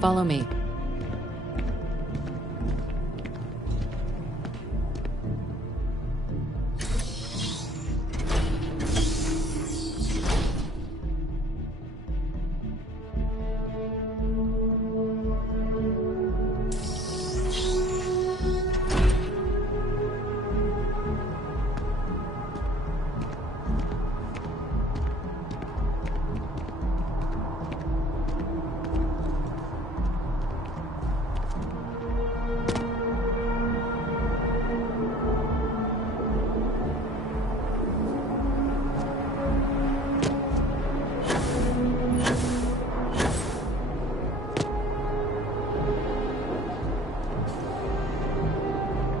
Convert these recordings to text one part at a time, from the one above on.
Follow me.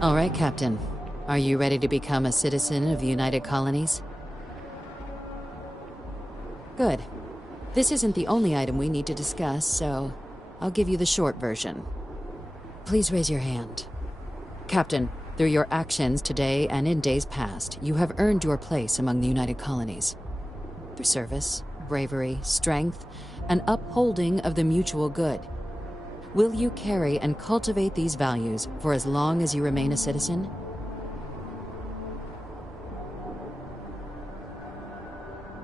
All right, Captain. Are you ready to become a citizen of the United Colonies? Good. This isn't the only item we need to discuss, so I'll give you the short version. Please raise your hand. Captain, through your actions today and in days past, you have earned your place among the United Colonies. Through service, bravery, strength, and upholding of the mutual good. Will you carry and cultivate these values for as long as you remain a citizen?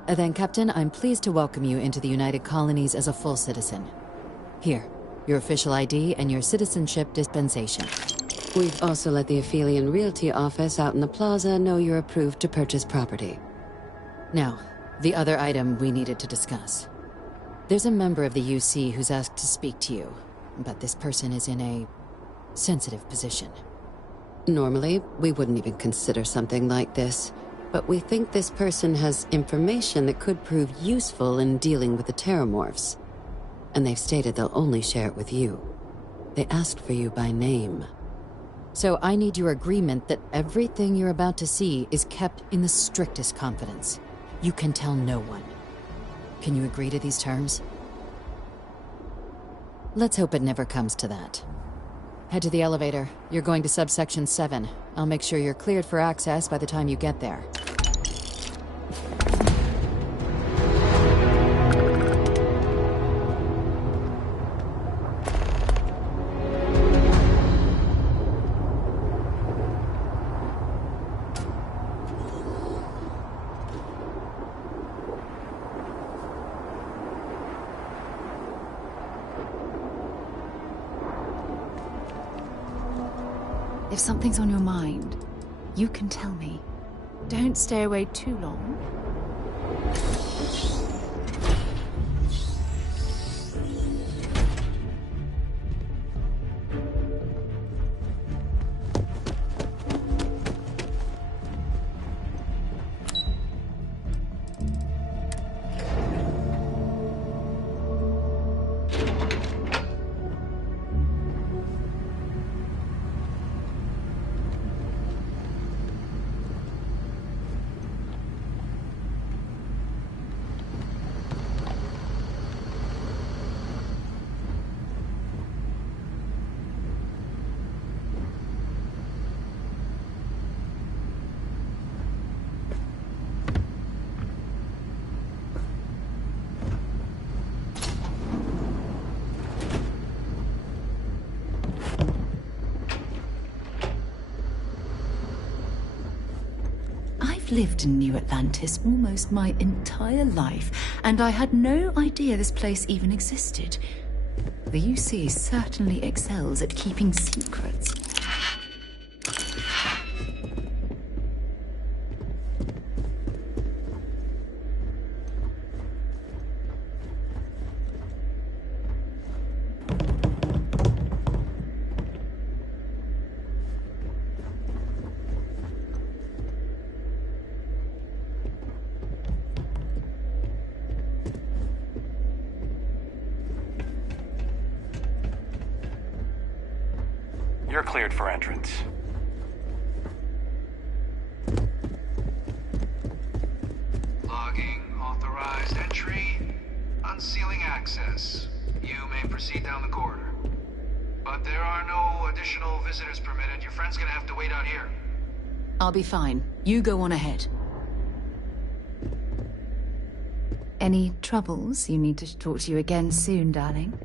Then, Captain, I'm pleased to welcome you into the United Colonies as a full citizen. Here, your official ID and your citizenship dispensation. We've also let the Aphelion Realty office out in the plaza know you're approved to purchase property. Now, the other item we needed to discuss. There's a member of the UC who's asked to speak to you. But this person is in a sensitive position. Normally, we wouldn't even consider something like this, but we think this person has information that could prove useful in dealing with the Terramorphs. And they've stated they'll only share it with you. They asked for you by name. So I need your agreement that everything you're about to see is kept in the strictest confidence. You can tell no one. Can you agree to these terms? Let's hope it never comes to that. Head to the elevator. You're going to subsection 7. I'll make sure you're cleared for access by the time you get there. If something's on your mind, you can tell me. Don't stay away too long. I've lived in New Atlantis almost my entire life, and I had no idea this place even existed. The UC certainly excels at keeping secrets. You're cleared for entrance. Logging authorized entry. Unsealing access. You may proceed down the corridor. But there are no additional visitors permitted. Your friend's gonna have to wait out here. I'll be fine. You go on ahead. Any troubles? You need to talk to you again soon, darling.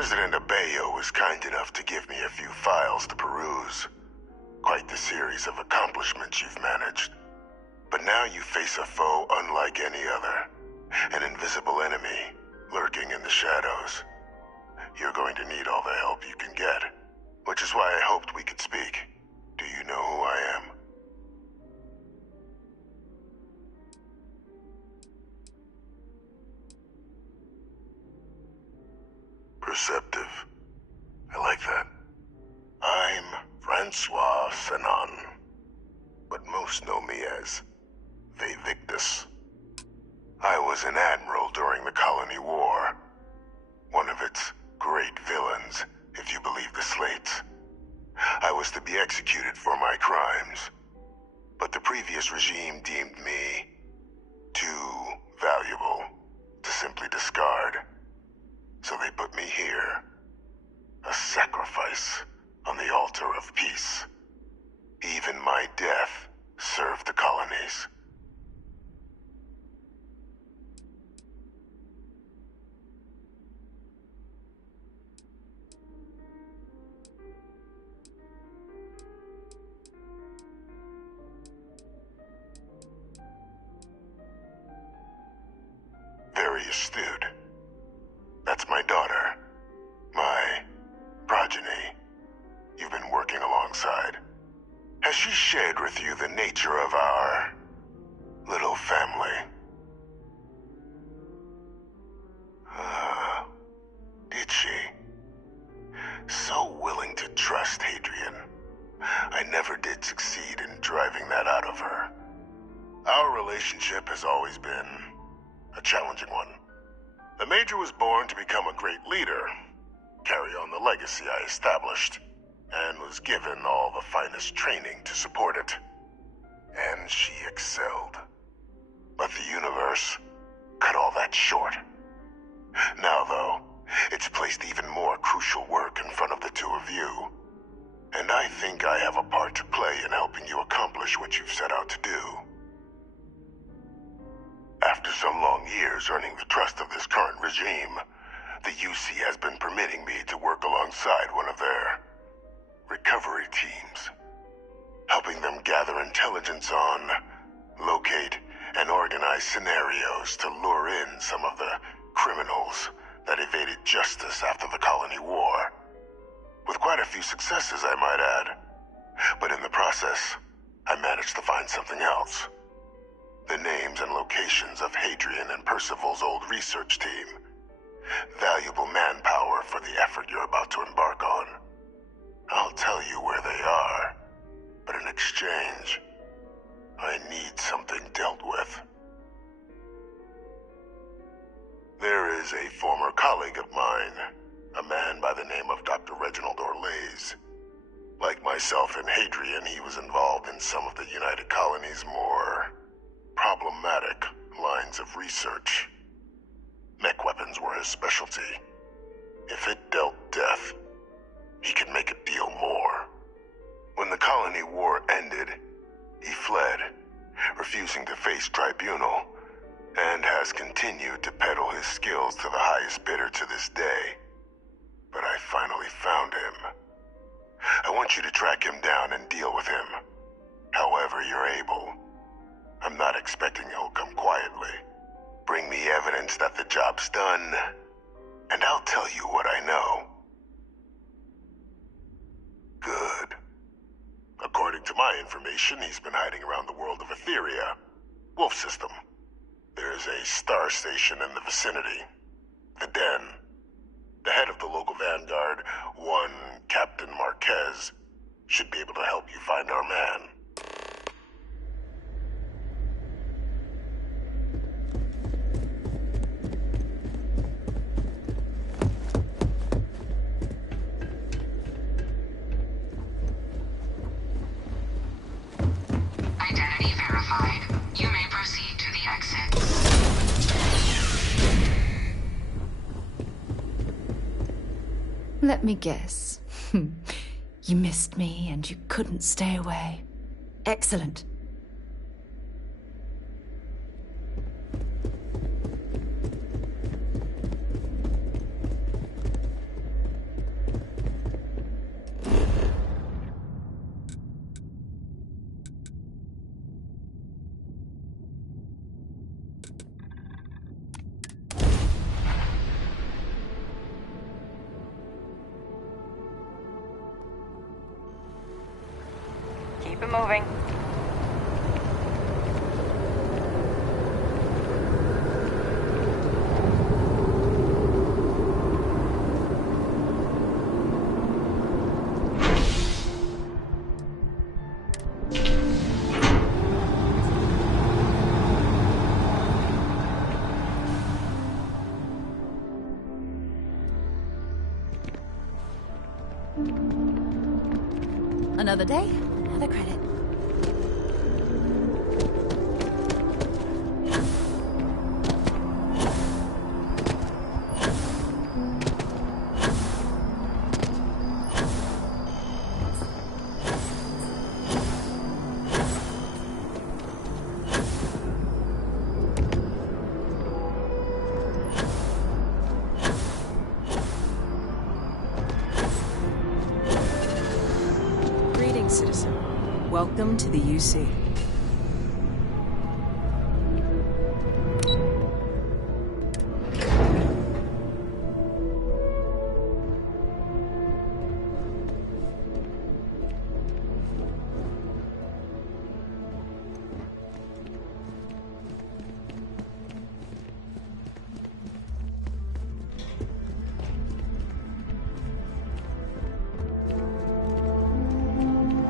President Abeyo was kind enough to give me a few files to peruse. Quite the series of accomplishments you've managed. But now you face a foe unlike any other. An invisible enemy, lurking in the shadows. You're going to need all the help you can get. Which is why I hoped we could speak. Do you know who I am? Perceptive. I like that. I'm Francois Sanon, but most know me as Victus. I was an admiral during the Colony War. One of its great villains, if you believe the slates. I was to be executed for my crimes, but the previous regime deemed me too valuable to simply discard. So they put me here, a sacrifice on the altar of peace. Even my death served the colonies. Very astute. That's my daughter. My progeny. You've been working alongside. Has she shared with you the nature of our little family? Did she? So willing to trust Hadrian. I never did succeed in driving that out of her. Our relationship has always been a challenging one. The Major was born to become a great leader, carry on the legacy I established, and was given all the finest training to support it. And she excelled. But the universe cut all that short. Now, though, it's placed even more crucial work in front of the two of you. And I think I have a part to play in helping you accomplish what you've set out to do. After some long years earning the trust of this current regime, the UC has been permitting me to work alongside one of their recovery teams, helping them gather intelligence on, locate, and organize scenarios to lure in some of the criminals that evaded justice after the Colony War. With quite a few successes, I might add. But in the process, I managed to find something else. The names and locations of Hadrian and Percival's old research team. Valuable manpower for the effort you're about to embark on. I'll tell you where they are, but in exchange, I need something dealt with. There is a former colleague of mine, a man by the name of Dr. Reginald Orlaise. Like myself and Hadrian, he was involved in some of the United Colony's more problematic lines of research. Mech weapons were his specialty. If it dealt death, he could make it deal more. When the Colony War ended, he fled, refusing to face tribunal, and has continued to peddle his skills to the highest bidder to this day. But I finally found him. I want you to track him down and deal with him, however you're able. I'm not expecting he'll come quietly. Bring me evidence that the job's done, and I'll tell you what I know. Good. According to my information, he's been hiding around the world of Etheria, Wolf System. There's a star station in the vicinity, the Den. The head of the local vanguard, one Captain Marquez, should be able to help you find our man. Identity verified. You may proceed to the exit. Let me guess. You missed me and you couldn't stay away. Excellent. Keep it moving. Another day, another credit. Citizen. Welcome to the UC.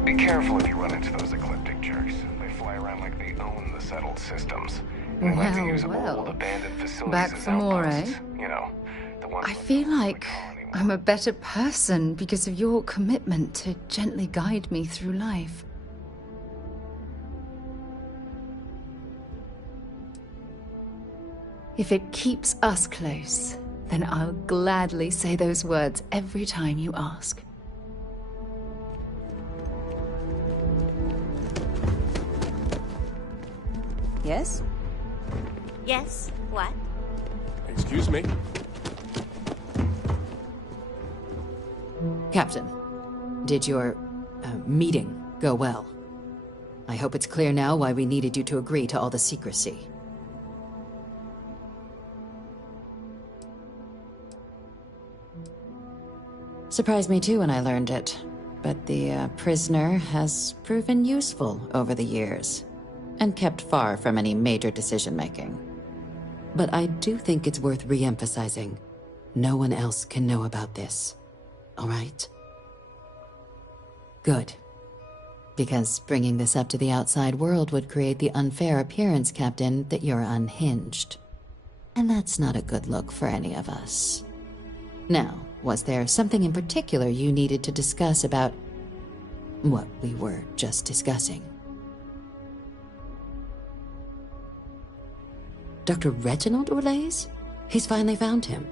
Be careful if you run into those ecliptic jerks. They fly around like they own the settled systems. And they like to use old abandoned facilities Back as for more, outposts. eh? You know, the ones I with feel no like colony I'm a better person because of your commitment to gently guide me through life. If it keeps us close, then I'll gladly say those words every time you ask. Yes? Yes? What? Excuse me? Captain, did your meeting go well? I hope it's clear now why we needed you to agree to all the secrecy. Surprised me too when I learned it, but the prisoner has proven useful over the years, and kept far from any major decision-making. But I do think it's worth re-emphasizing. No one else can know about this. All right? Good. Because bringing this up to the outside world would create the unfair appearance, Captain, that you're unhinged. And that's not a good look for any of us. Now, was there something in particular you needed to discuss about what we were just discussing? Dr. Reginald Orlaise? He's finally found him.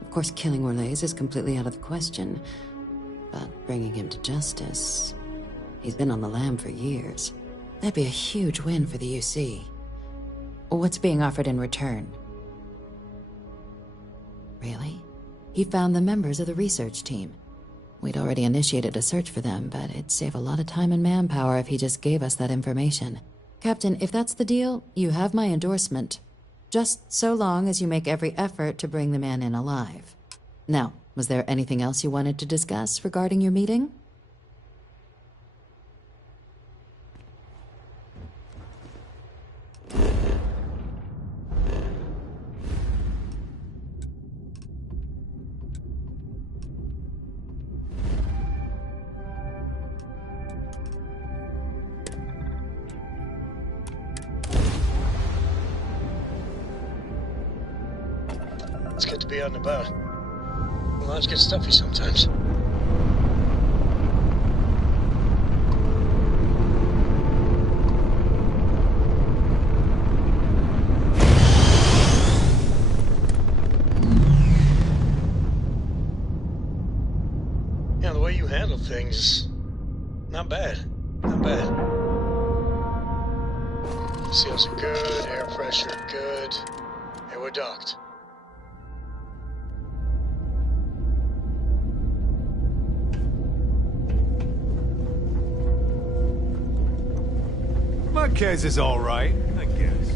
Of course, killing Orlaise is completely out of the question, but bringing him to justice... He's been on the lam for years. That'd be a huge win for the UC. What's being offered in return? Really? He found the members of the research team. We'd already initiated a search for them, but it'd save a lot of time and manpower if he just gave us that information. Captain, if that's the deal, you have my endorsement. Just so long as you make every effort to bring the man in alive. Now, was there anything else you wanted to discuss regarding your meeting? It's good to be out and about. Lives get stuffy sometimes. Yeah, the way you handle things, not bad. Not bad. Seals are good, air pressure good. Hey, we're docked. Marquez is all right, I guess.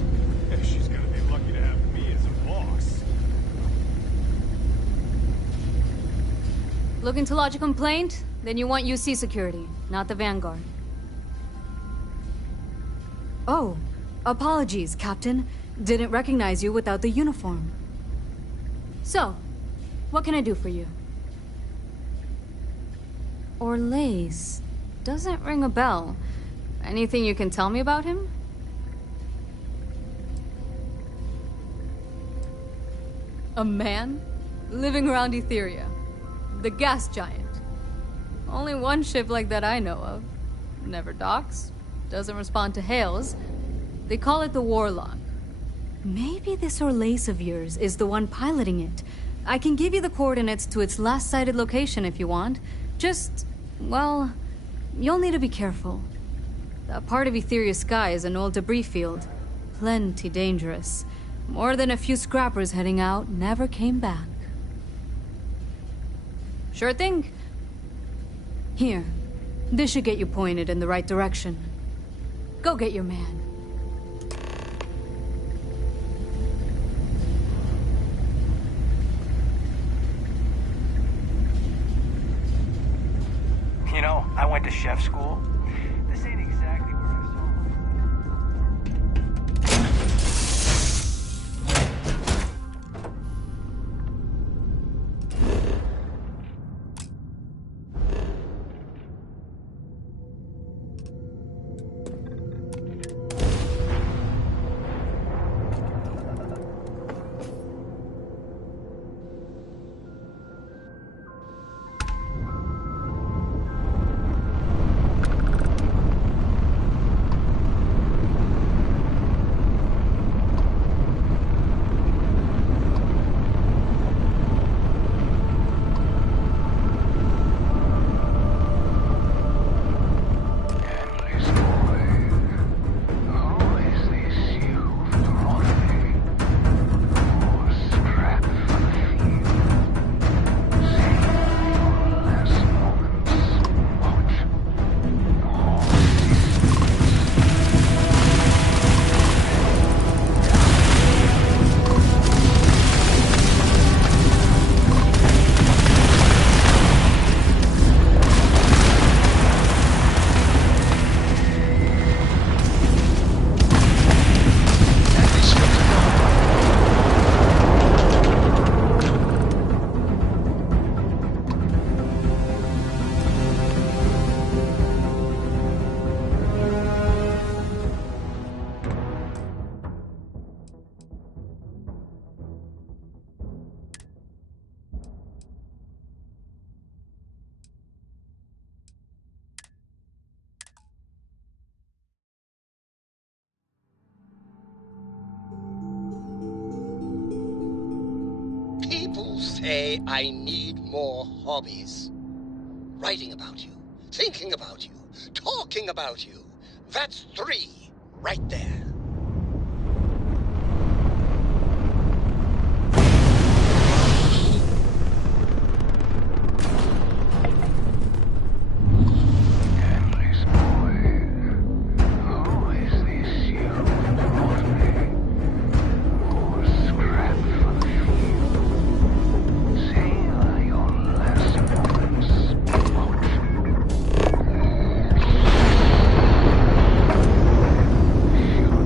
Yeah, she's gonna be lucky to have me as a boss. Looking to lodge a complaint? Then you want UC security, not the Vanguard. Oh, apologies, Captain. Didn't recognize you without the uniform. So, what can I do for you? Orlaise. Doesn't ring a bell. Anything you can tell me about him? A man? Living around Etheria. The gas giant. Only one ship like that I know of. Never docks. Doesn't respond to hails. They call it the Warlock. Maybe this Orlaise of yours is the one piloting it. I can give you the coordinates to its last sighted location if you want. Just, well, you'll need to be careful. That part of Etheria's sky is an old debris field. Plenty dangerous. More than a few scrappers heading out never came back. Sure thing. Here. This should get you pointed in the right direction. Go get your man. You know, I went to chef school. This ain't exactly where I saw People say I need more hobbies. Writing about you, thinking about you, talking about you. That's 3 right there. You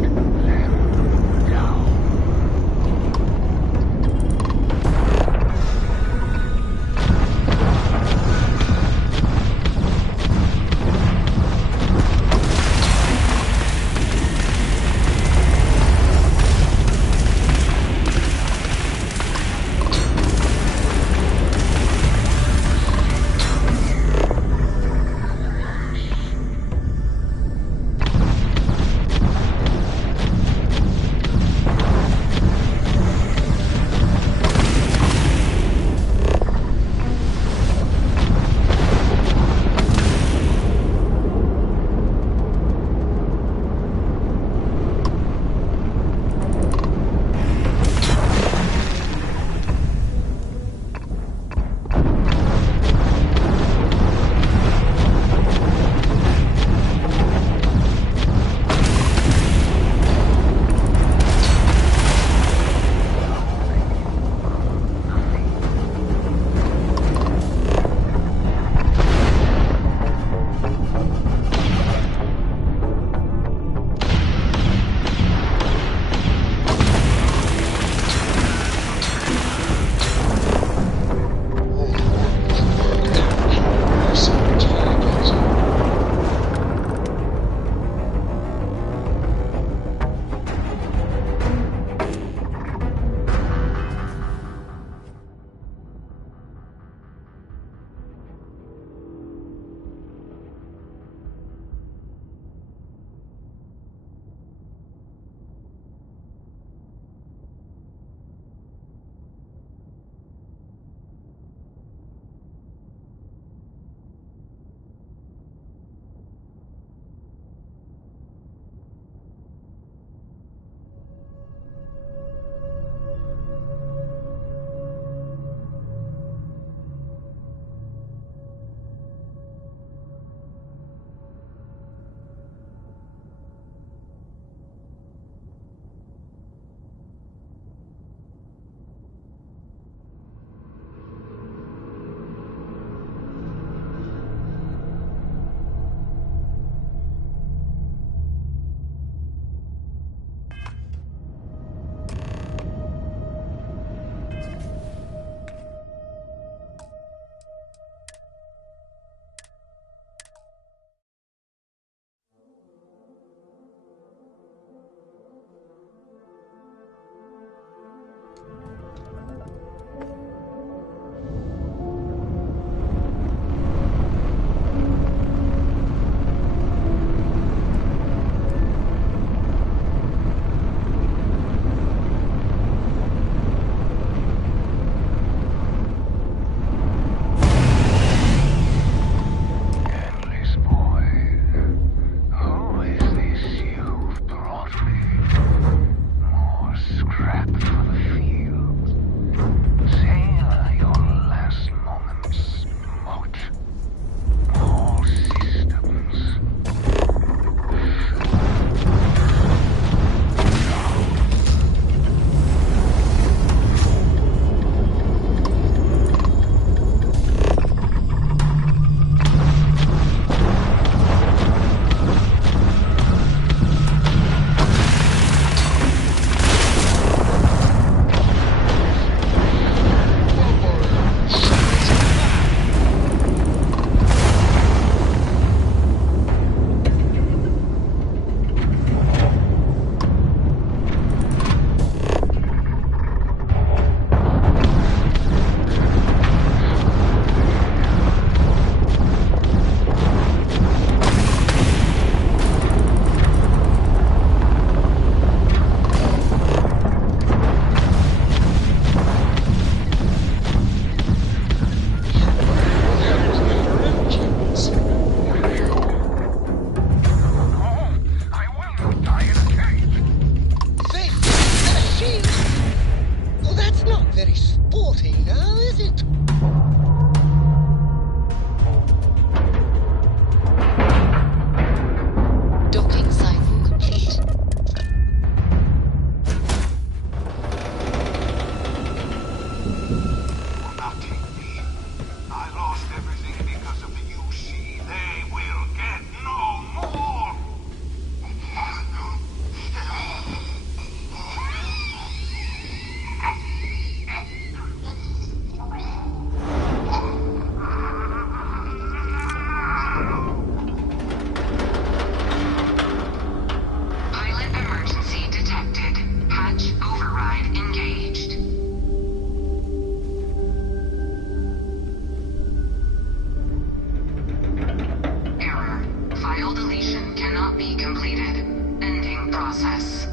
cannot be completed. Ending process.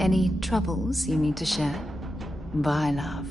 Any troubles you need to share? Bye, love.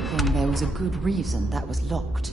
hoping there was a good reason that was locked.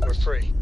we're free.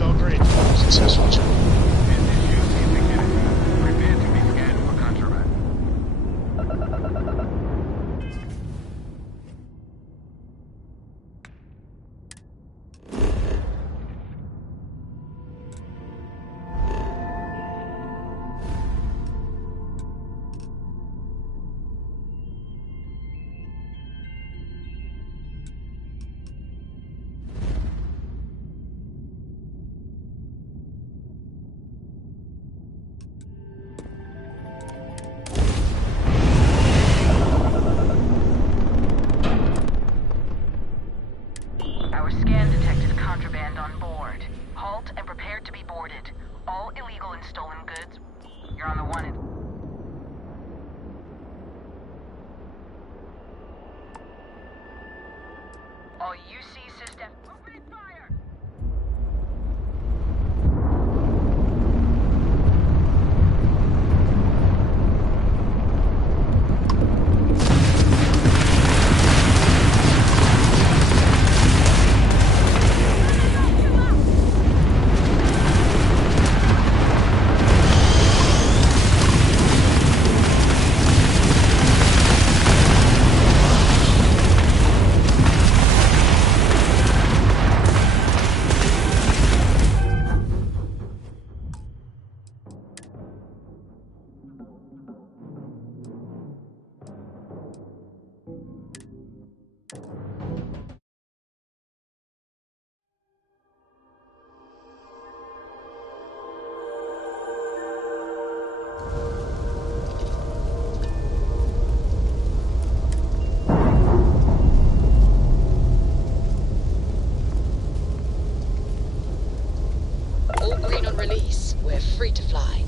All great. Successful job. Prepare to be scanned for contraband. Our scan detected contraband on board. Halt and prepare to be boarded. All illegal and stolen goods, you're on the wanted. All UC system. Opening fire! All green on release. We're free to fly.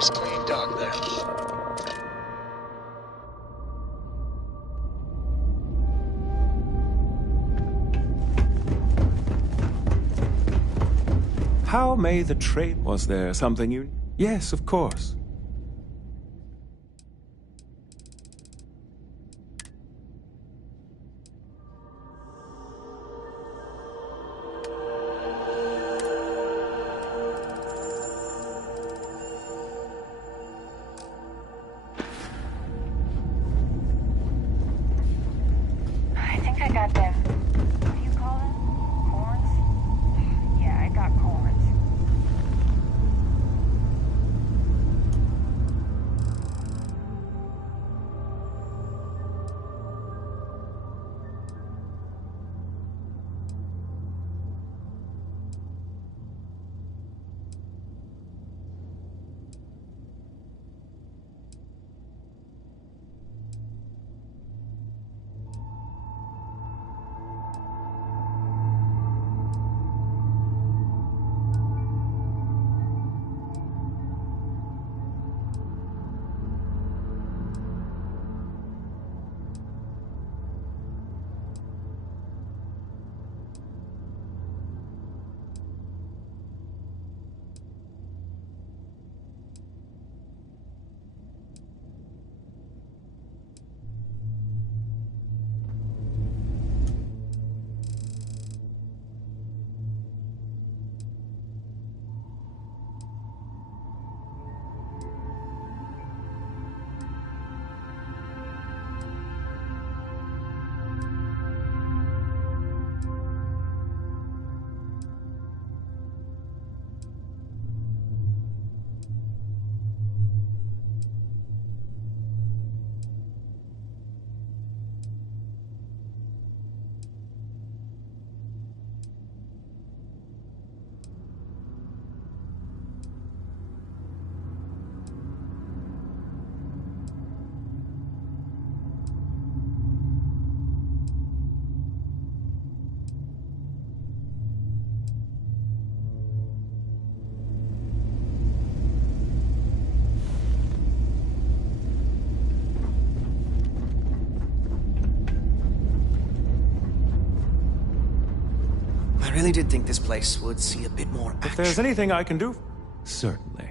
nice clean duck then. How may the trade... Was there something you... Yes, of course. I think I got them. What do you call them? Corns? Yeah, I got corns. I really did think this place would see a bit more action. If there's anything I can do, certainly.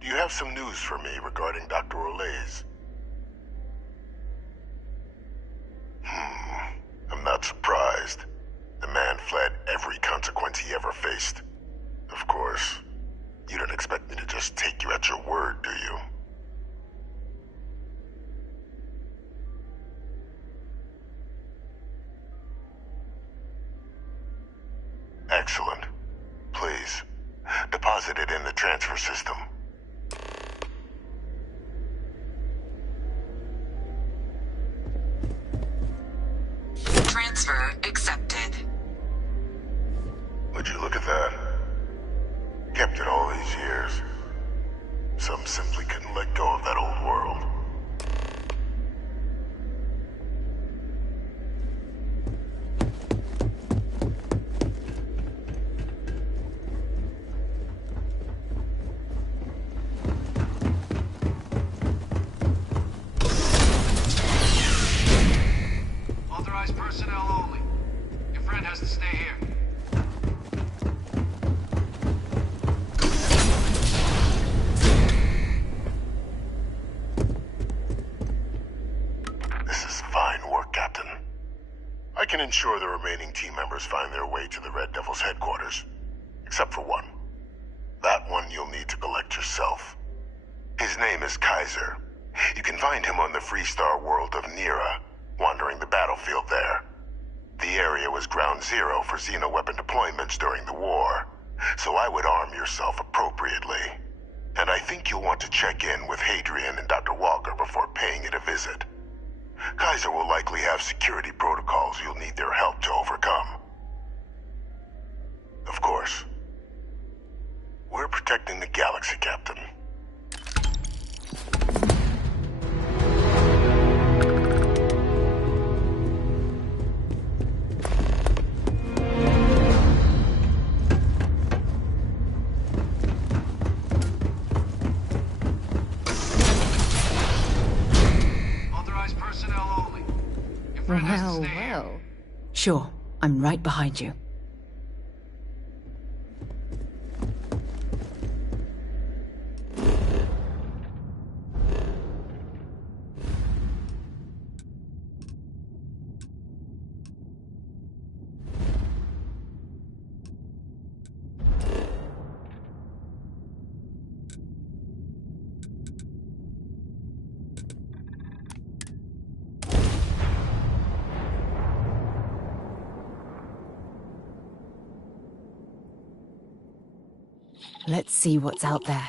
Do you have some news for me regarding Dr. Olays? I'm not surprised. The man fled every consequence he ever faced. Of course, you don't expect me to just take you at your word, do you? Excellent. Please, deposit it in the transfer system. Transfer accepted. Would you look at that? Kept it all these years. Some simply couldn't let go of that old world. Authorized personnel only. Your friend has to stay here. This is fine work, Captain. I can ensure the remaining team members find their way to the Red Devil's headquarters. Except for one. That one you'll need to collect yourself. His name is Kaiser. You can find him on the Freestar world of Nira, wandering the battlefield there. The area was ground zero for xeno-weapon deployments during the war, so I would arm yourself appropriately. And I think you'll want to check in with Hadrian and Dr. Walker before paying it a visit. Kaiser will likely have security protocols you'll need their help to overcome. Of course, we're protecting the galaxy, Captain. Authorized personnel only. Your friend has to stay here. Sure, I'm right behind you. Let's see what's out there.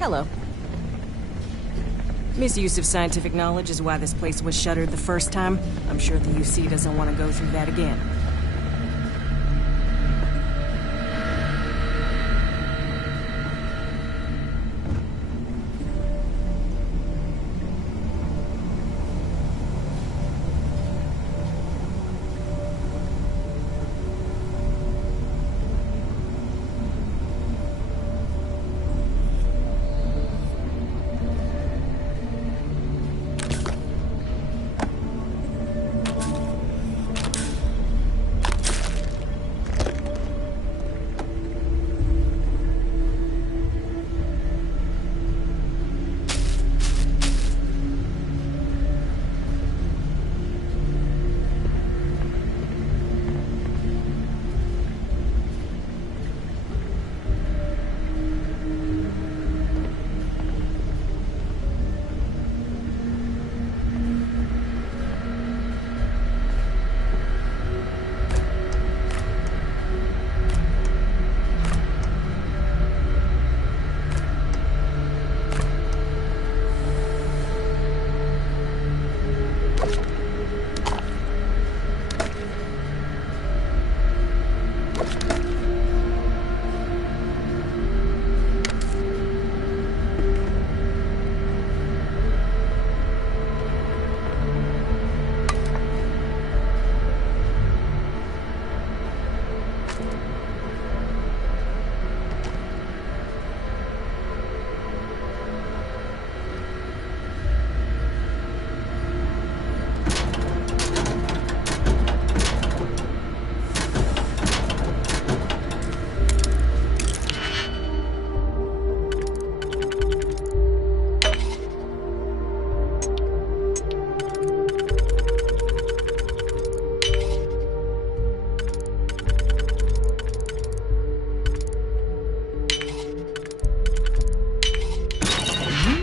Hello. Misuse of scientific knowledge is why this place was shuttered the first time. I'm sure the UC doesn't want to go through that again.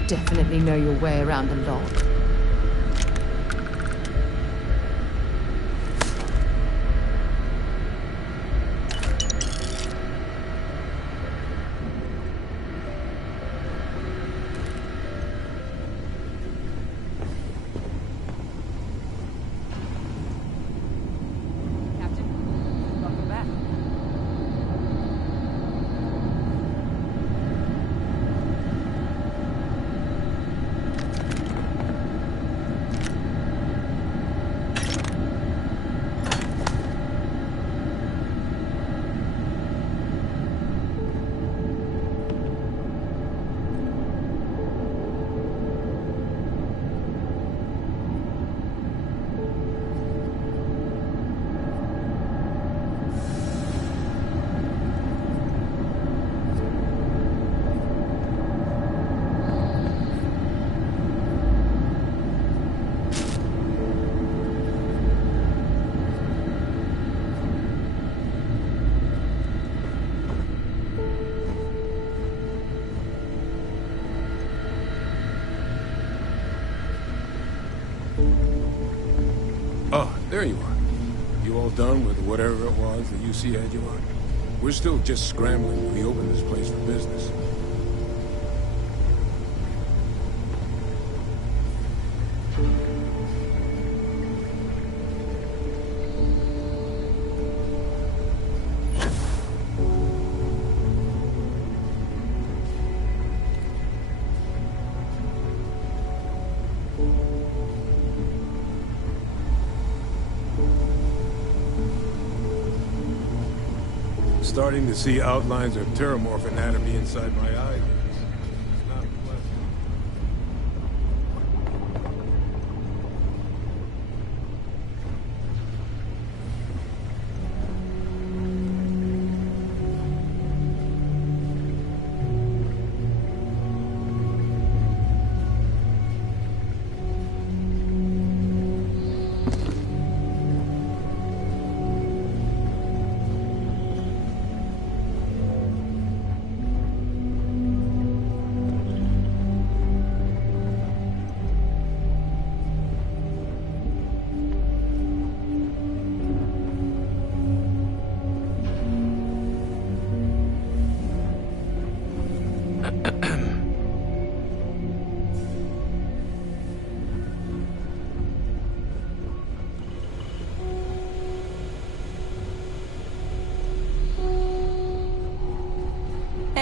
Definitely know your way around a lock. Captain, welcome back. Oh, there you are. You all done with whatever it was the UC had you on? We're still just scrambling to reopen this place for business. Starting to see outlines of terramorph anatomy inside my eyelids. It's not pleasant.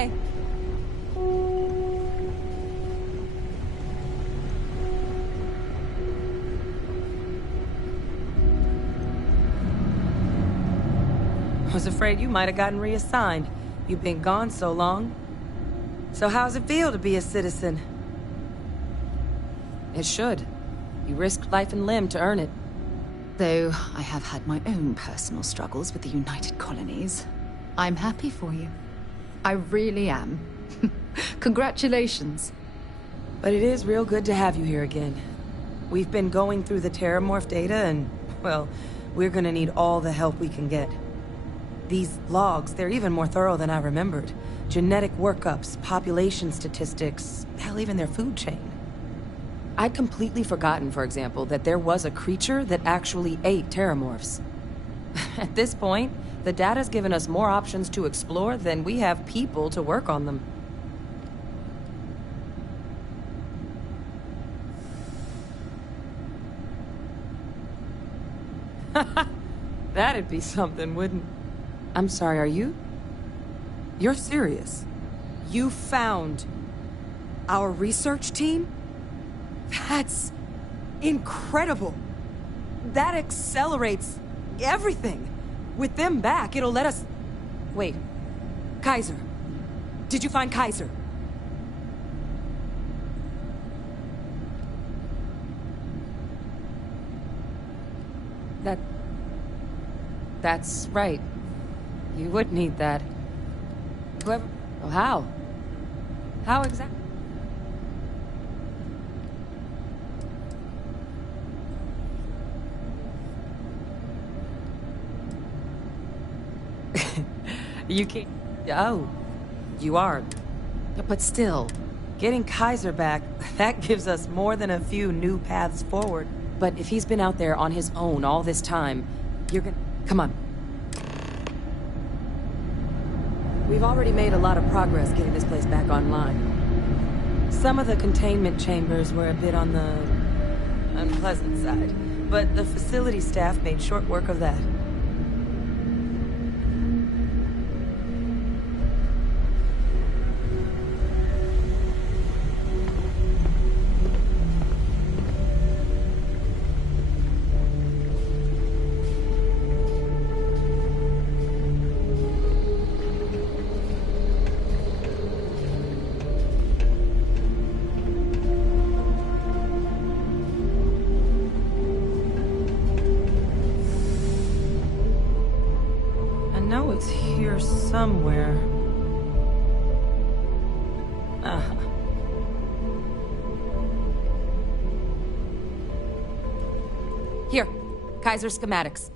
Okay. Was afraid you might have gotten reassigned. You've been gone so long. So how's it feel to be a citizen? It should. You risked life and limb to earn it. Though I have had my own personal struggles with the United Colonies, I'm happy for you. I really am. Congratulations. But it is real good to have you here again. We've been going through the Terramorph data and, well, we're gonna need all the help we can get. These logs, they're even more thorough than I remembered. Genetic workups, population statistics, hell, even their food chain. I'd completely forgotten, for example, that there was a creature that actually ate Terramorphs. At this point, the data's given us more options to explore than we have people to work on them. That'd be something, wouldn't... I'm sorry, are you? You're serious? You found our research team? That's incredible. That accelerates everything. With them back, it'll let us... Wait. Kaiser. Did you find Kaiser? That's right. You would need that. Whoever... Well, how? How exactly? You can't... Oh. You are. But still, getting Kaiser back, that gives us more than a few new paths forward. But if he's been out there on his own all this time, you're gonna... Come on. We've already made a lot of progress getting this place back online. Some of the containment chambers were a bit on the unpleasant side, but the facility staff made short work of that. It's here somewhere. Here, Kaiser schematics.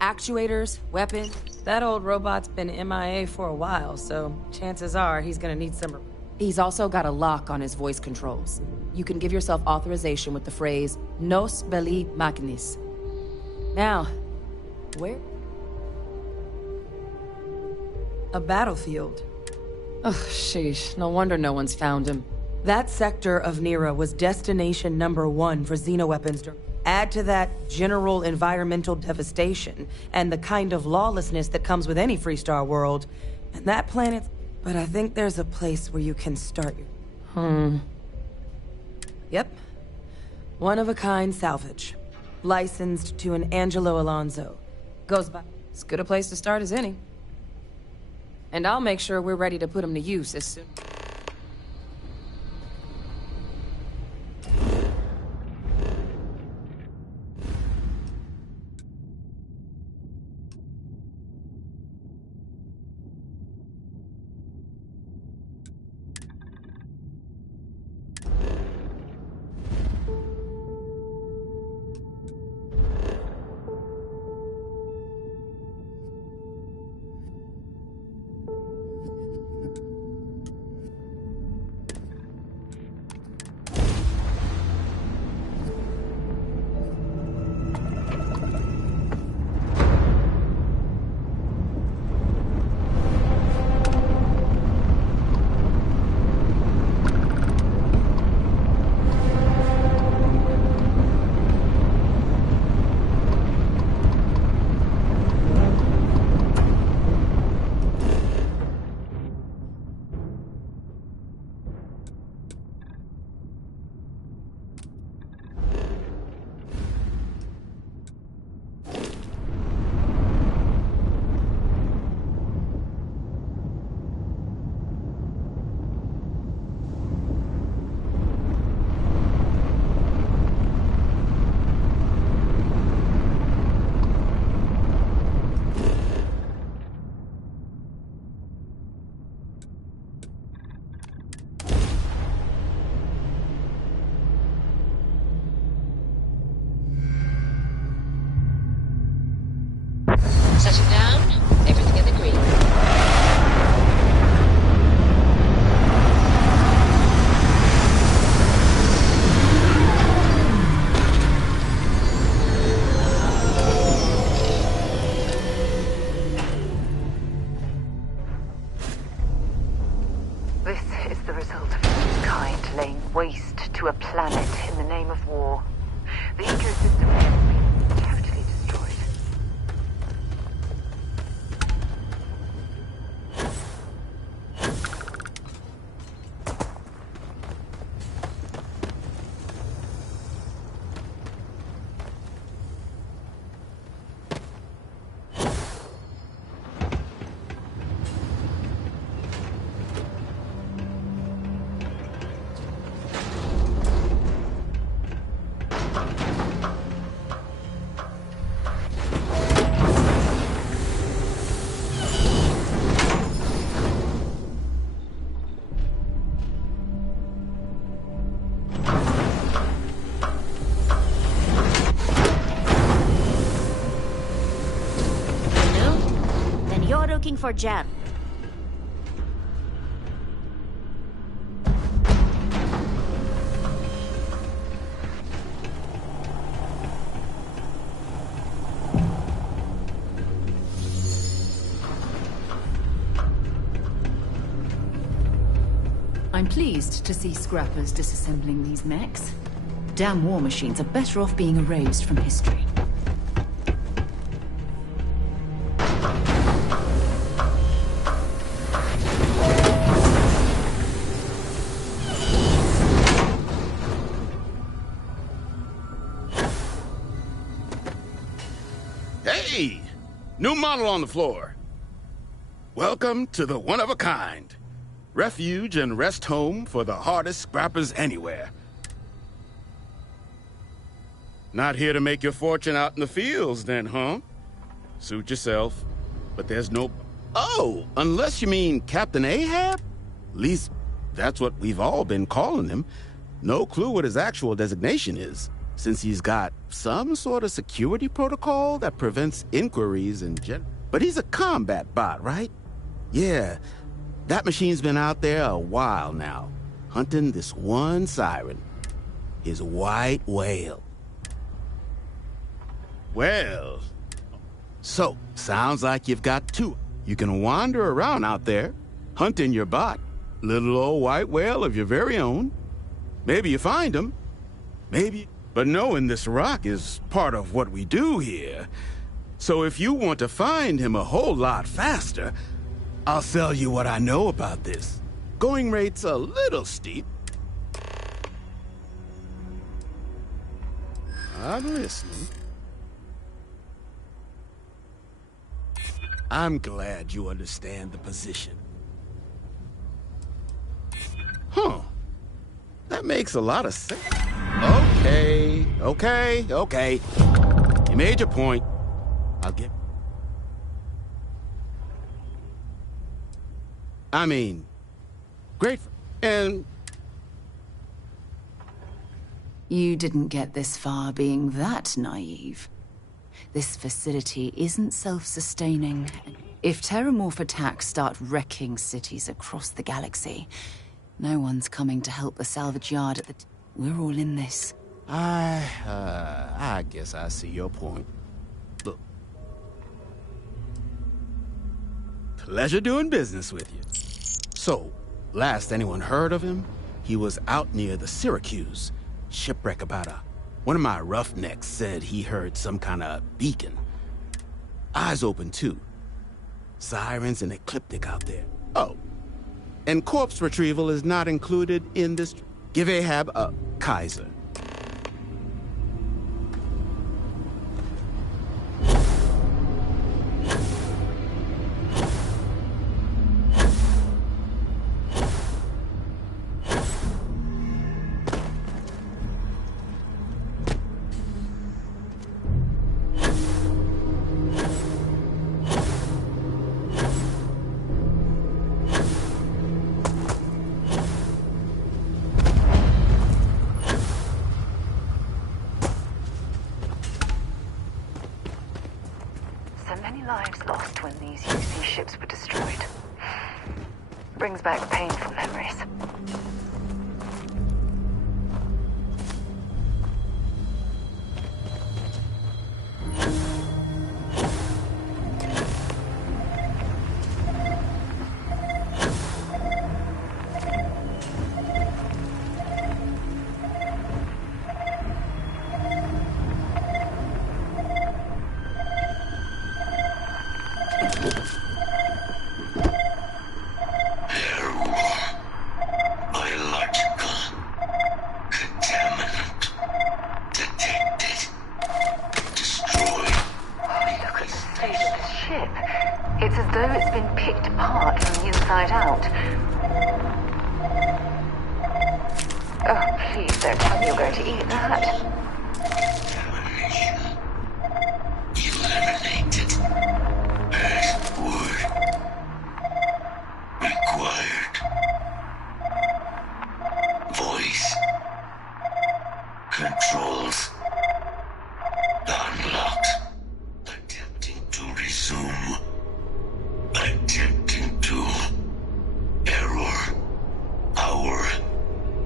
Actuators, weapons. That old robot's been MIA for a while, so chances are he's gonna need some... He's also got a lock on his voice controls. You can give yourself authorization with the phrase, Nos belli machinis. Now, where? A battlefield. Ugh, sheesh. No wonder no one's found him. That sector of Nera was destination #1 for xenoweapons. Add to that general environmental devastation and the kind of lawlessness that comes with any Freestar world, and that planet... But I think there's a place where you can start your... Yep. One-of-a-kind salvage. Licensed to an Angelo Alonso. Goes by... As good a place to start as any. And I'll make sure we're ready to put him to use as soon... This is the result of mankind laying waste to a planet in the name of war. The ecosystem here has been totally destroyed. Looking for Jem. I'm pleased to see scrappers disassembling these mechs. Damn war machines are better off being erased from history. Hey! New model on the floor. Welcome to the one-of-a-kind. Refuge and rest home for the hardest scrappers anywhere. Not here to make your fortune out in the fields then, huh? Suit yourself. But there's no... Oh, unless you mean Captain Ahab? At least, that's what we've all been calling him. No clue what his actual designation is, since he's got some sort of security protocol that prevents inquiries in general. But he's a combat bot, right? Yeah, that machine's been out there a while now, hunting this one siren, his white whale. Well, so, sounds like you've got two. You can wander around out there, hunting your bot, little old white whale of your very own. Maybe you find him, maybe... But knowing this rock is part of what we do here. So if you want to find him a whole lot faster, I'll sell you what I know about this. Going rate's a little steep. I'm listening. I'm glad you understand the position. Huh. That makes a lot of sense. Okay. You made your point. I'll get... I mean, great, and... You didn't get this far being that naive. This facility isn't self-sustaining. If terramorph attacks start wrecking cities across the galaxy, no one's coming to help the salvage yard at the... We're all in this. I guess I see your point. Look. Pleasure doing business with you. So, last anyone heard of him, he was out near the Syracuse. Shipwreck about a... One of my roughnecks said he heard some kind of beacon. Eyes open, too. Sirens and ecliptic out there. Oh. And corpse retrieval is not included in this... Give Ahab a Kaiser. Lives lost when these UC ships were destroyed. Brings back painful memories. You're going to eat that. Eliminated. Password. Required. Voice. Controls. Unlocked. Attempting to resume. Attempting to. Error. Power.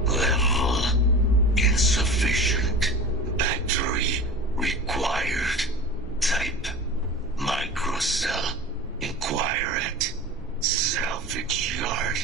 Level. Insufficient. Battery. Required. Type. Microcell. Inquire at. Salvage yard.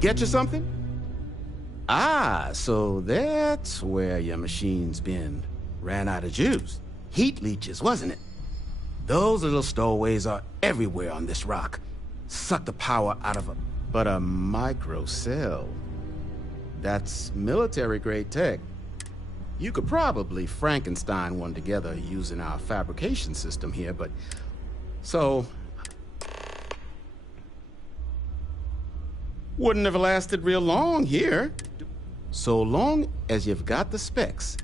Get you something? Ah, so that's where your machine's been. Ran out of juice. Heat leeches, wasn't it? Those little stowaways are everywhere on this rock. Suck the power out of a... But a microcell... That's military-grade tech. You could probably Frankenstein one together using our fabrication system here, but... So... Wouldn't have lasted real long here. So long as you've got the specs,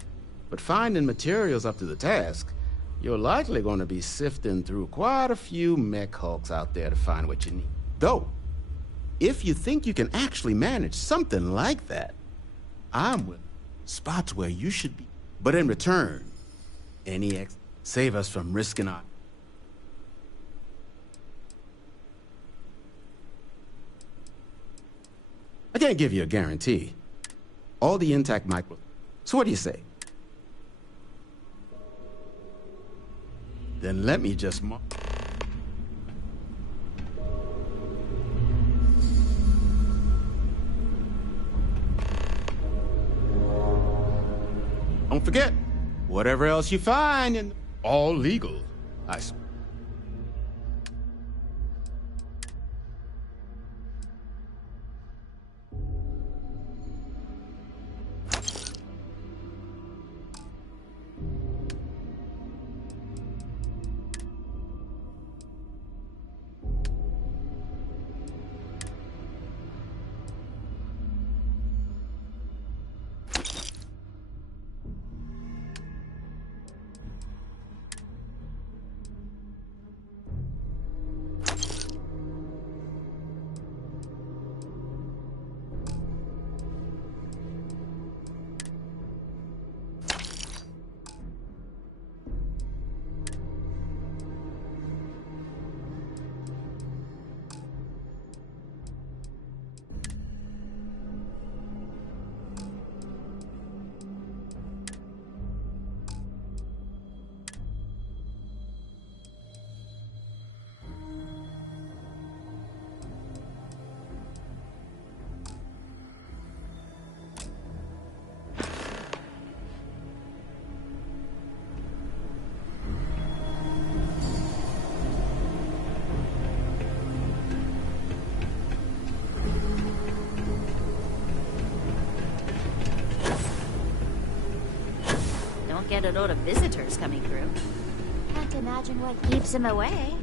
but finding materials up to the task, you're likely going to be sifting through quite a few mech hulks out there to find what you need. Though, if you think you can actually manage something like that, I'm with spots where you should be. But in return, save us from risking our... I can't give you a guarantee. All the intact micro... So what do you say? Then let me just... don't forget, whatever else you find, and all legal, I suppose. Get a load of visitors coming through. Can't imagine what keeps them away.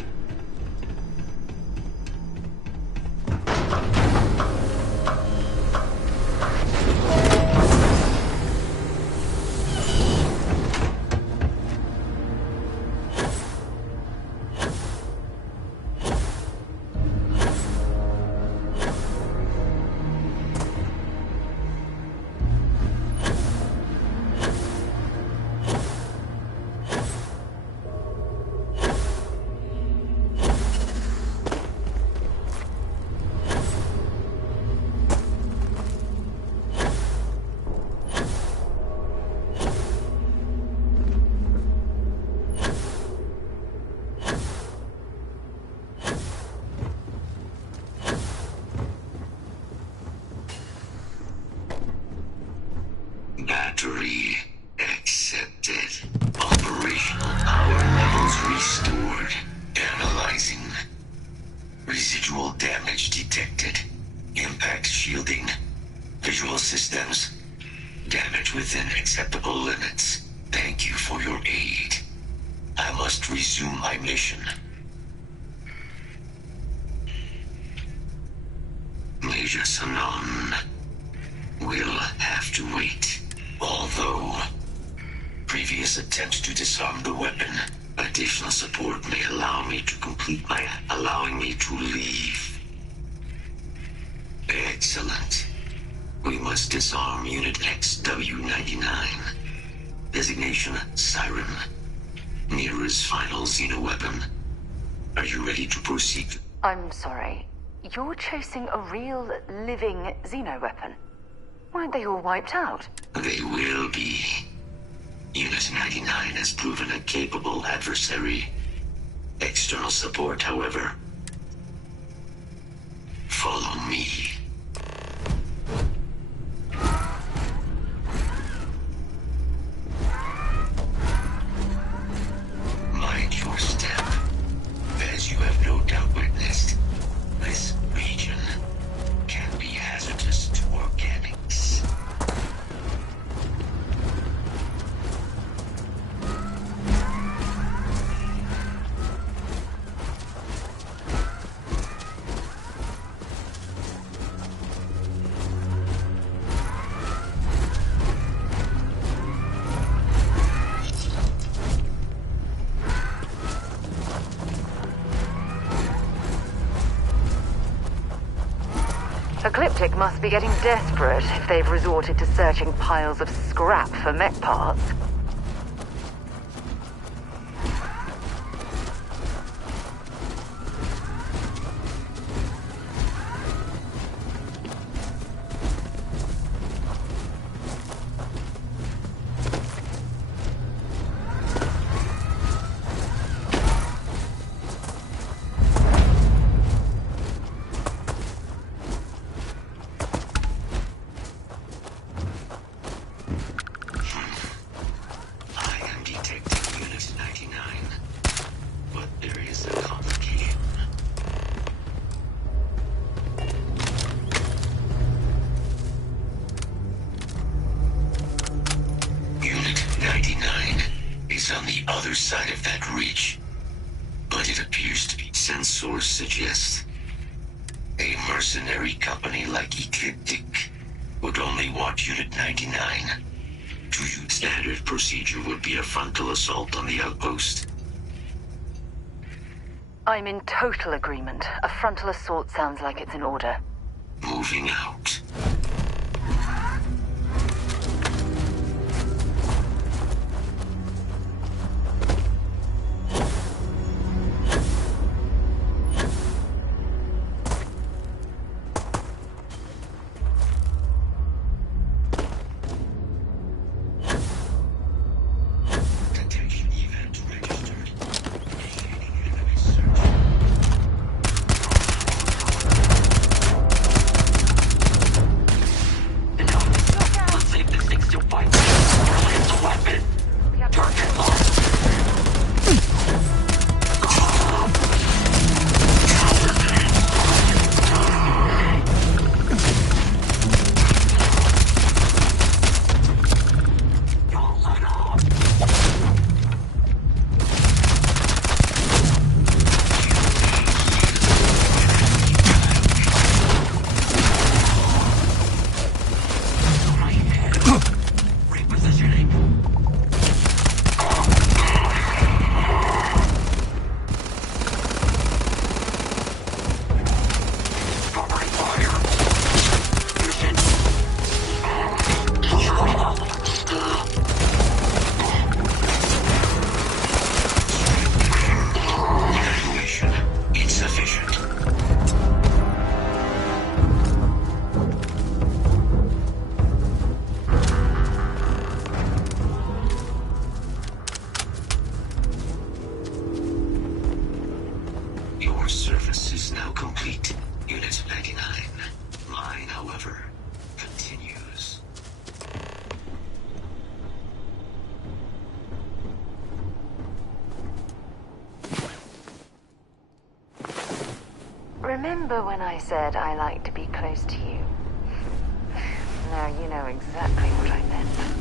Battery accepted. Operational power levels restored. Analyzing. Residual damage detected. Impact shielding. Visual systems. Damage within acceptable limits. Thank you for your aid. I must resume my mission. Major Sanon will have to wait. Although previous attempts to disarm the weapon, additional support may allow me to allowing me to leave. Excellent. We must disarm Unit XW-99. Designation Siren. Mira's final xenoweapon. Are you ready to proceed? I'm sorry. You're chasing a real, living xenoweapon? Weren't they all wiped out? They will be. Unit 99 has proven a capable adversary. External support, however. Follow me. Mind your step. As you have no doubt witnessed, this region can be hazardous to organics. Ecliptic must be getting desperate if they've resorted to searching piles of scrap for mech parts. is on the other side of that ridge. But it appears to be sensors suggest a mercenary company like Ecliptic would only want Unit 99. To you, standard procedure would be a frontal assault on the outpost. I'm in total agreement. A frontal assault sounds like it's in order. Moving out. Remember when I said I like to be close to you? Now you know exactly what I meant.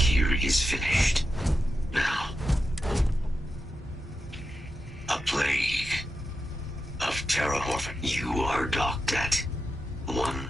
here is finished. Now, a plague of terramorphin. You are docked at 1.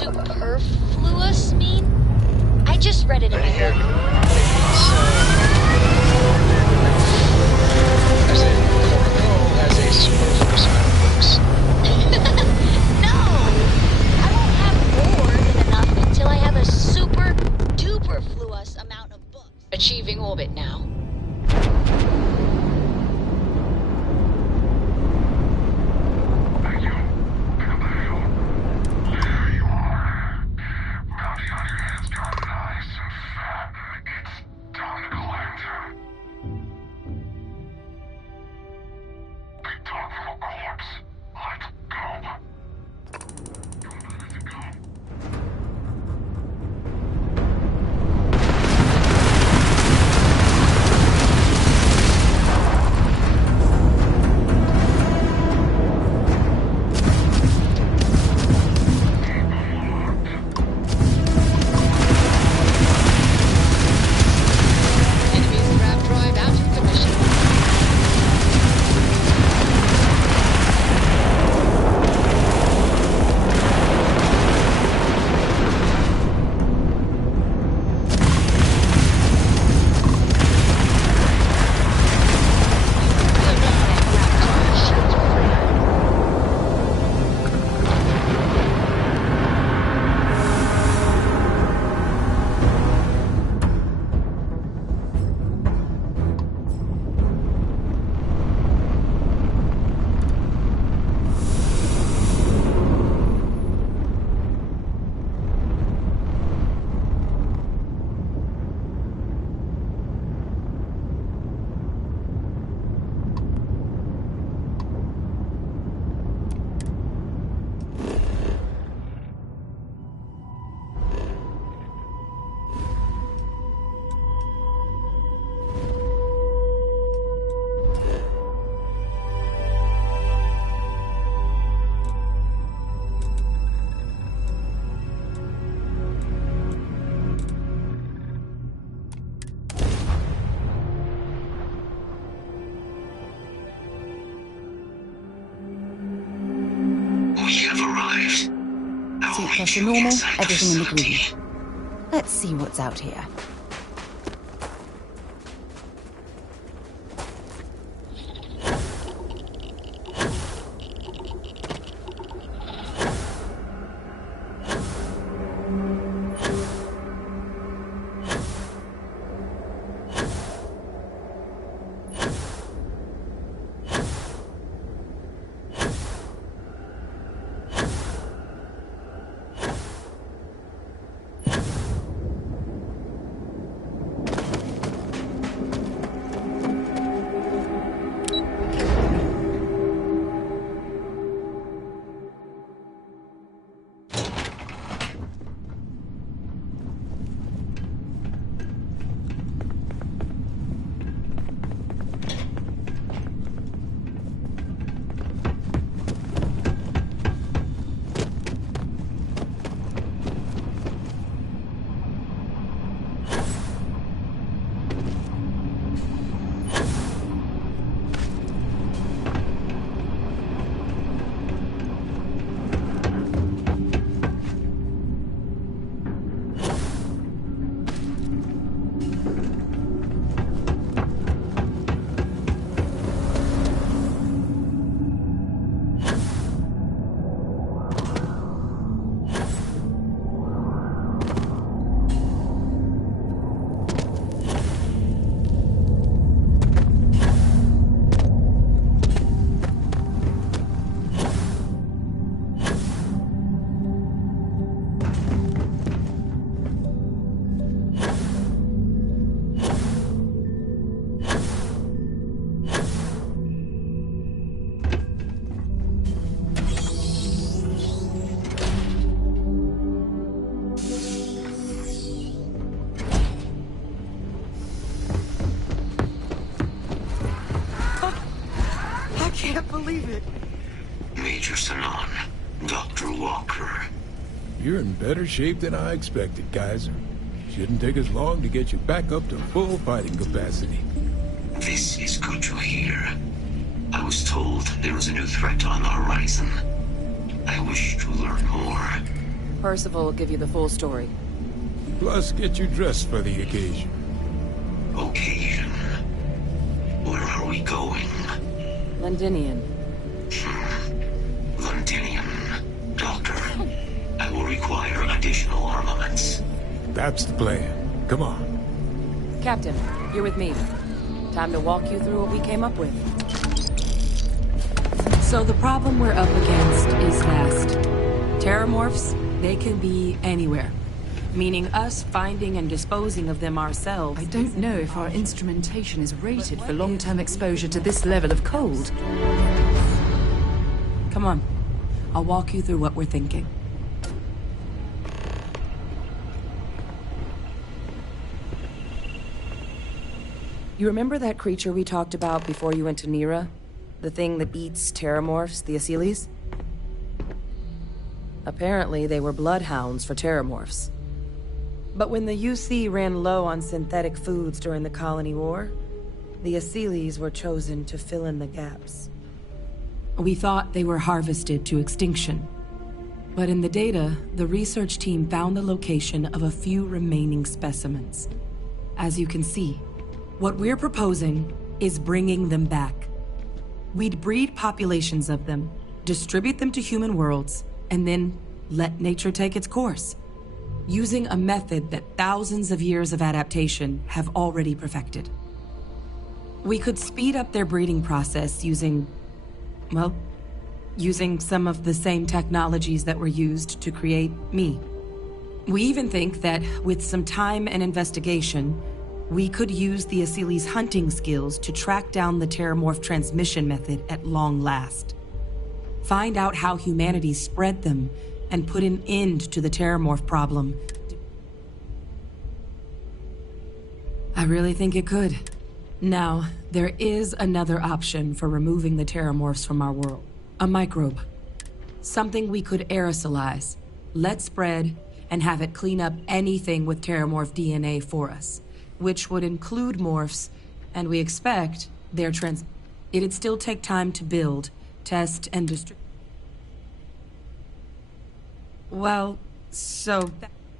Superfluous mean? I just read it in my book. As in, Corpo has a superfluous amount of books. No! I won't have more than enough until I have a super duperfluous amount of books. Achieving orbit now. Pressure normal, everything in the green. Let's see what's out here. can't believe it. Major Sanon, Dr. Walker. You're in better shape than I expected, Kaiser. Shouldn't take us long to get you back up to full fighting capacity. This is good to hear. I was told there was a new threat on the horizon. I wish to learn more. Percival will give you the full story. Plus, get you dressed for the occasion. Occasion? Where are we going? Londinian. Londinian. Doctor, I will require additional armaments. That's the plan. Come on. Captain, you're with me. Time to walk you through what we came up with. So the problem we're up against is vast. Terramorphs, they can be anywhere. Meaning us finding and disposing of them ourselves. I don't know if our instrumentation is rated for long-term exposure to this level of cold. Come on. I'll walk you through what we're thinking. You remember that creature we talked about before you went to Nira? The thing that eats terramorphs, the Asylees? Apparently, they were bloodhounds for terramorphs. But when the UC ran low on synthetic foods during the Colony War, the Asylees were chosen to fill in the gaps. We thought they were harvested to extinction. But in the data, the research team found the location of a few remaining specimens. As you can see, what we're proposing is bringing them back. We'd breed populations of them, distribute them to human worlds, and then let nature take its course, using a method that thousands of years of adaptation have already perfected. We could speed up their breeding process using some of the same technologies that were used to create me. We even think that with some time and investigation, we could use the Asylees' hunting skills to track down the terramorph transmission method at long last. Find out how humanity spread them and put an end to the terramorph problem. I really think it could. Now, there is another option for removing the terramorphs from our world. A microbe. Something we could aerosolize, let spread, and have it clean up anything with terramorph DNA for us, which would include morphs, and we expect their It'd still take time to build, test, and distribute. Well, so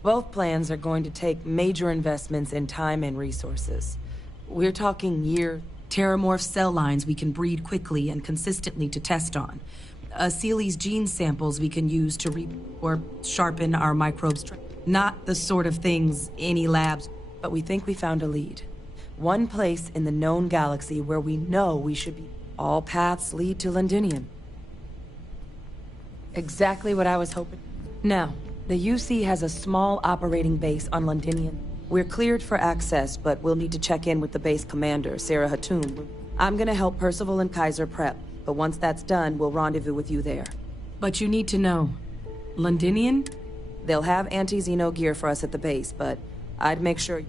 both plans are going to take major investments in time and resources. We're talking terramorph cell lines we can breed quickly and consistently to test on. Asylees' gene samples we can use to or sharpen our microbes. Not the sort of things any labs, but we think we found a lead. One place in the known galaxy where we know we should be. All paths lead to Londinium. Exactly what I was hoping. Now, the UC has a small operating base on Londinium. We're cleared for access, but we'll need to check in with the base commander, Sarah Hatum. I'm gonna help Percival and Kaiser prep, but once that's done, we'll rendezvous with you there. But you need to know, Londinian? They'll have anti-Xeno gear for us at the base, but I'd make sure...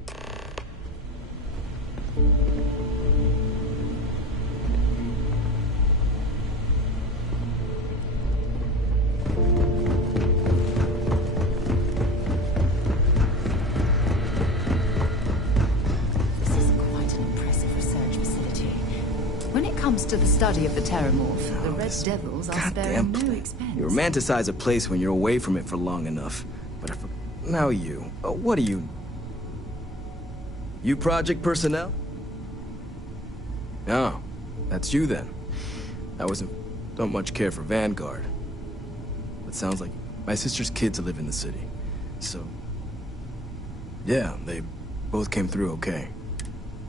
To the study of the Terramorph, the Red Devils are sparing no expense. You romanticize a place when you're away from it for long enough. But now you... what are you... You project personnel? Oh, that's you then. I don't much care for Vanguard. But sounds like my sister's kids live in the city. So... yeah, they both came through okay.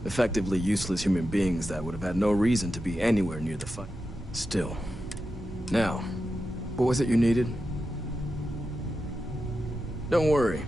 Effectively useless human beings that would have had no reason to be anywhere near the fight. Still. Now, what was it you needed? Don't worry.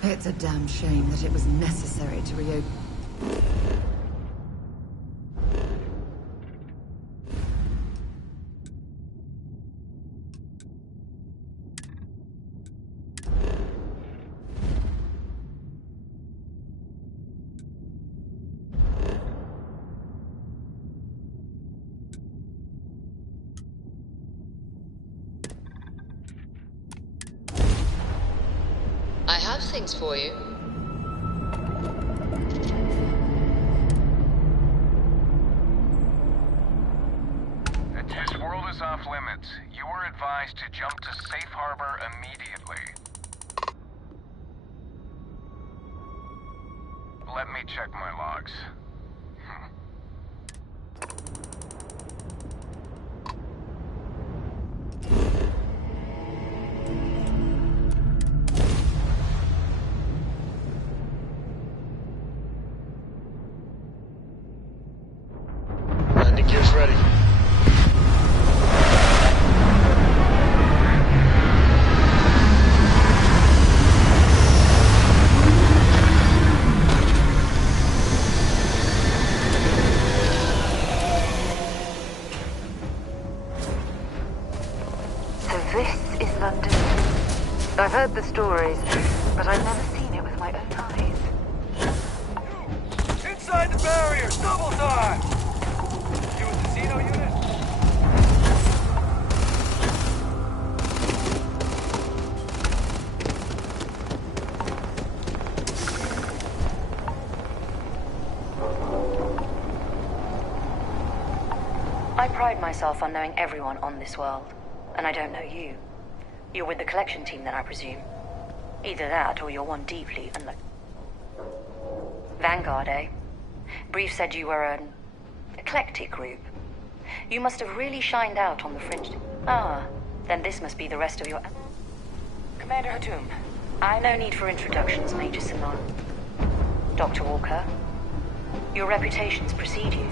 It's a damn shame that it was necessary to reopen. I have things for you. This world is off limits. You were advised to jump to safe harbor immediately. Let me check my logs. Landing gear's ready. So this is London. I've heard the stories, but I've never seen it with my own eyes. Inside the barrier! Double time! You with the Xeno unit? I pride myself on knowing everyone on this world, and I don't know you. You're with the collection team then, I presume. Either that, or you're one deeply unlucky. Vanguard, eh? Brief said you were an eclectic group. You must have really shined out on the fringe. Ah, then this must be the rest of your... Commander Hatum, no need for introductions, Major Simon. Dr. Walker, your reputations precede you.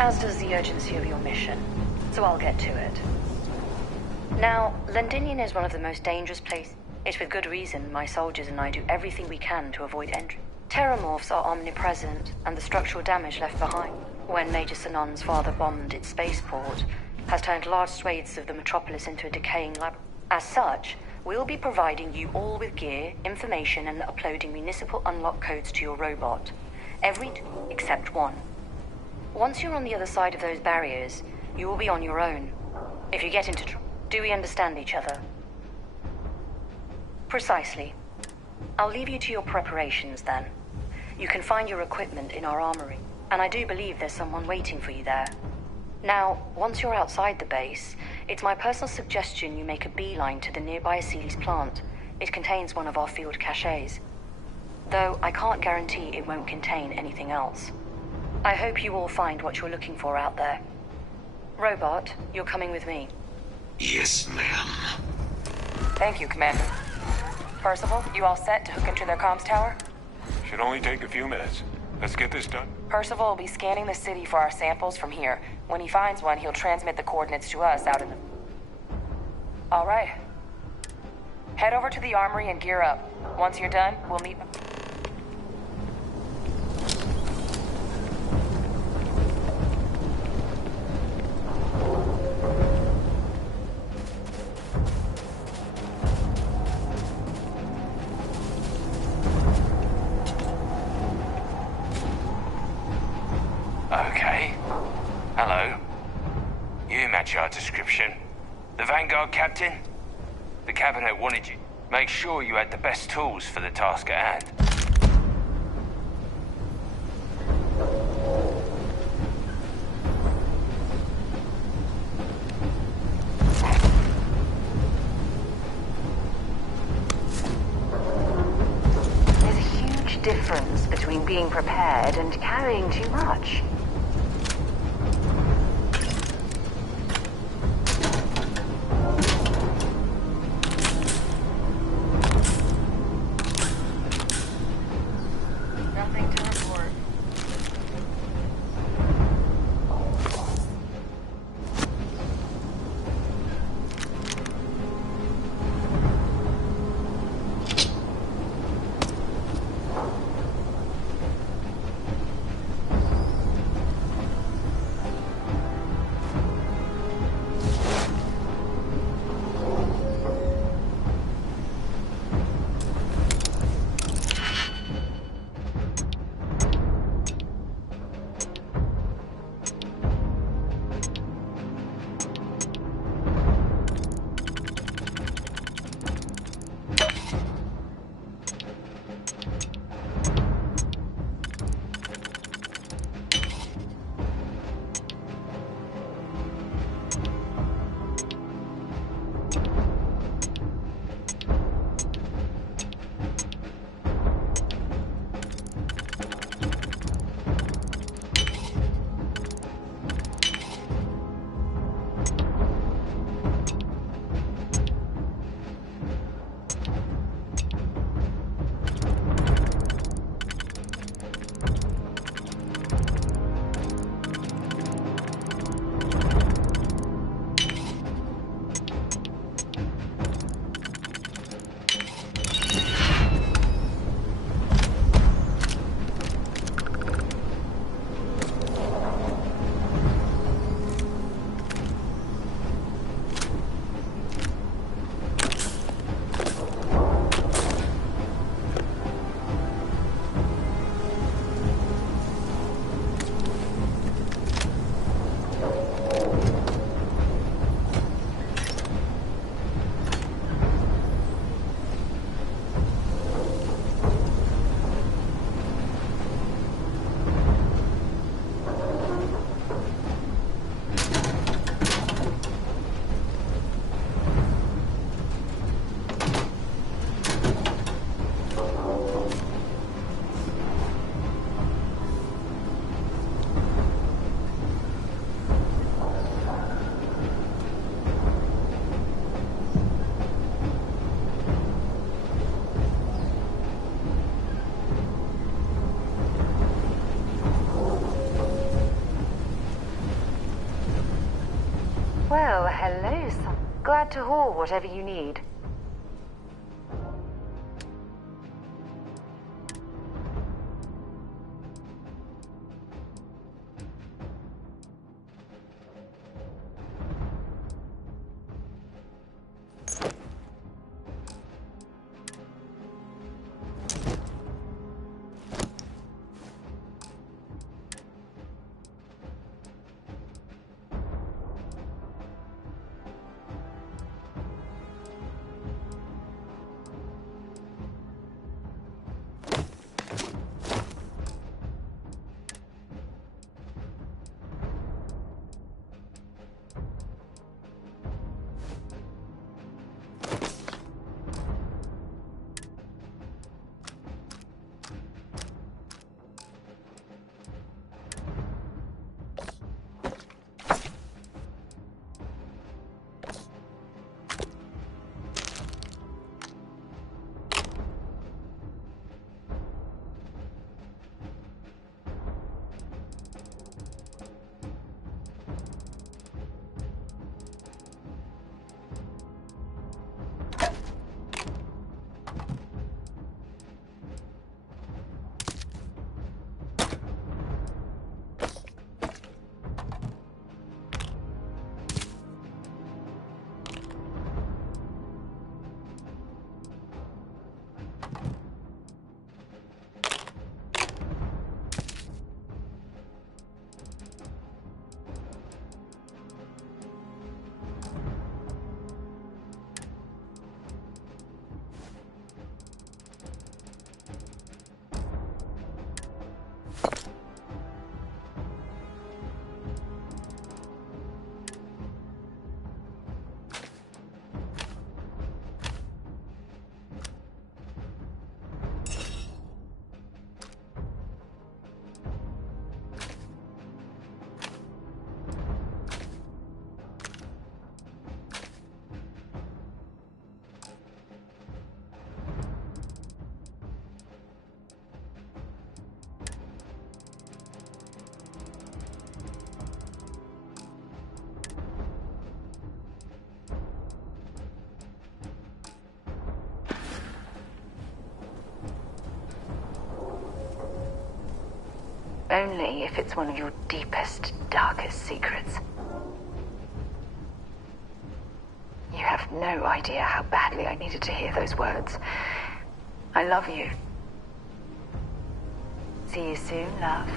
As does the urgency of your mission, so I'll get to it. Now, Londinian is one of the most dangerous places. It's with good reason my soldiers and I do everything we can to avoid entry. Terramorphs are omnipresent, and the structural damage left behind when Major Sinon's father bombed its spaceport has turned large swathes of the metropolis into a decaying lab. As such, we'll be providing you all with gear, information, and uploading municipal unlock codes to your robot. Every except one. Once you're on the other side of those barriers, you will be on your own. If you get into trouble, do we understand each other? Precisely. I'll leave you to your preparations then. You can find your equipment in our armory, and I do believe there's someone waiting for you there. Now, once you're outside the base, it's my personal suggestion you make a beeline to the nearby Aceles plant. It contains one of our field caches. Though I can't guarantee it won't contain anything else. I hope you all find what you're looking for out there. Robot, you're coming with me. Yes, ma'am. Thank you, Commander. Percival, you all set to hook into their comms tower? Should only take a few minutes. Let's get this done. Percival will be scanning the city for our samples from here. When he finds one, he'll transmit the coordinates to us out in the... All right. Head over to the armory and gear up. Once you're done, we'll meet... Okay. Hello. You match our description. The Vanguard captain? The cabinet wanted you. Make sure you had the best tools for the task at hand. There's a huge difference between being prepared and carrying too much. Nothing to report. Hello, son. Glad to haul whatever you need. Only if it's one of your deepest, darkest secrets. You have no idea how badly I needed to hear those words. I love you. See you soon, love.